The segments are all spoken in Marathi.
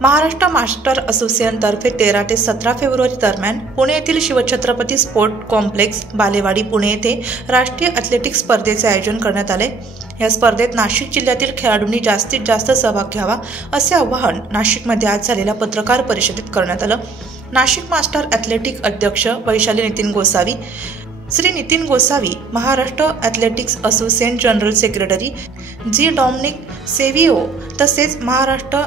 महाराष्ट्र मास्टर असोसिएशन तर्फे 13 ते 17 फेब्रुवारी दरम्यान पुणे येथील शिवछत्रपती स्पोर्ट कॉम्प्लेक्स बालेवाडी पुणे येथे राष्ट्रीय ॲथलेटिक्स स्पर्धेचे आयोजन करण्यात आले। या स्पर्धेत नाशिक जिल्ह्यातील खेळाडूंनी जास्तीत जास्त सहभाग घ्यावा असे आवाहन नाशिकमध्ये आज झालेल्या पत्रकार परिषदेत करण्यात आलं। नाशिक मास्टर ॲथलेटिक्स अध्यक्ष Vaishali Nitin Gosavi, Shri Nitin Gosavi, Maharashtra athletics association general secretary G Dominic Savio, तसेच Maharashtra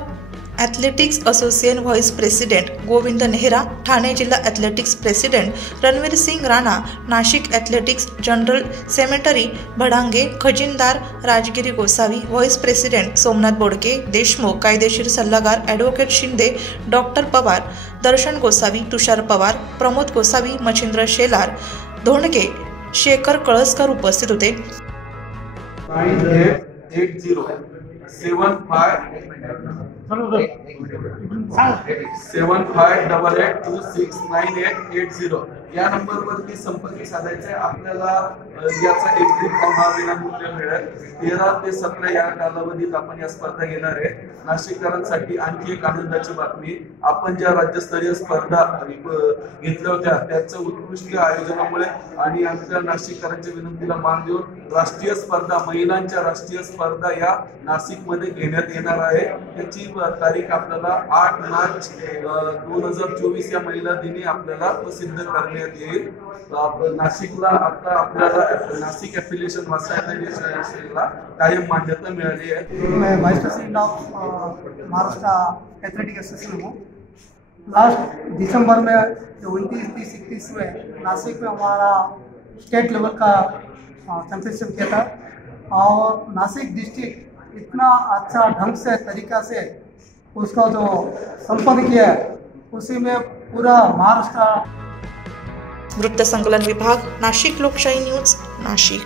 athletics association vice president Govind Nehra, Thane जिल्हा athletics president Ranveer Singh Rana, Nashik athletics general secretary Bhadange, खजिनदार राजगिरी गोसावी, व्हाईस प्रेसिडेंट सोमनाथ बोडके देशमुख, कायदेशीर सल्लागार ॲडव्होकेट शिंदे, डॉक्टर पवार, दर्शन गोसावी, तुषार पवार, प्रमोद गोसावी, मच्छिंद्र शेलार, धोंडगे, शेखर कळसकर उपस्थित होते। 7588269880 या नंबरवरती संपर्क साधायचा आहे। आपल्याला याचा एक्झिट फॉर्म हा विनामूल्य मिळेल। 13 ते 17 या कालावधीत आपण या स्पर्धा घेणार आहे। नाशिककरांसाठी आणखी एक आनंदाची बातमी, आपण ज्या राज्यस्तरीय स्पर्धा घेतल्या होत्या त्याचं उत्कृष्ट आयोजनामुळे आणि आमच्या नाशिककरांच्या विनंतीला मान देऊन राष्ट्रीय स्पर्धा, महिलांच्या राष्ट्रीय स्पर्धा या नाशिकमध्ये घेण्यात येणार आहे। त्याची तारीख आपल्याला 8 मार्च 2024 या महिला दिनी आपल्याला प्रसिद्ध करण्यात येईल। नाशिकला आता आपल्याला नाशिक एफिलिएशन वासायला कायम मान्यता मिळाली है। मैं vice president of Maharashtra athletic association हूँ। लास्ट दिसंबर में जो 29-30-31 में नासिक में हमारा स्टेट लेवल का चैंपियनशिप किया था और नासिक डिस्ट्रिक्ट इतना अच्छा ढंग से तरीका से उसका जो संपन्न किया है, उसी में पूरा महाराष्ट्र। वृत्त संकलन विभाग, नाशिक लोकशाही न्यूज, नाशिक।